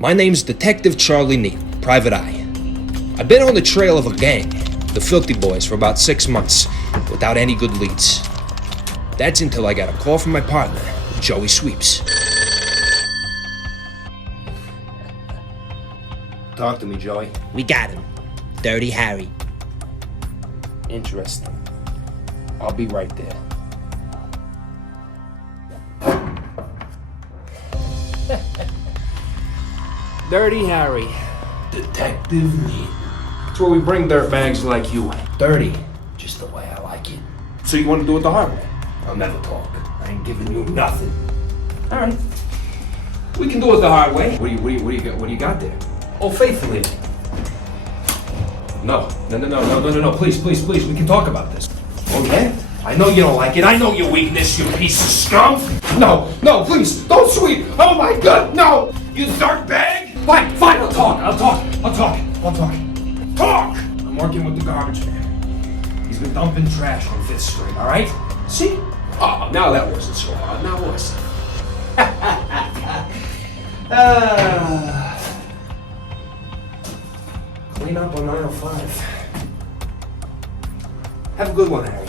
My name's Detective Charlie Neal, Private Eye. I've been on the trail of a gang, the Filthy Boys, for about 6 months, without any good leads. That's until I got a call from my partner, Joey Sweeps. Talk to me, Joey. We got him. Dirty Harry. Interesting. I'll be right there. Dirty Harry. Detective Neal. It's where we bring dirtbags like you. Dirty, just the way I like it. So you want to do it the hard way? I'll never talk. I ain't giving you nothing. All right. We can do it the hard way. What do you got there? Oh, faithfully. No. Please. We can talk about this. Oh, yeah? I know you don't like it. I know your weakness, you piece of scum. No, please, don't sweep. Oh my God, no. You dirtbag. Fine, I'll talk. Talk! I'm working with the garbage man. He's been dumping trash on 5th Street, all right? See? Oh, now that wasn't so hard. Now was it? Clean up on 905. Have a good one, Harry.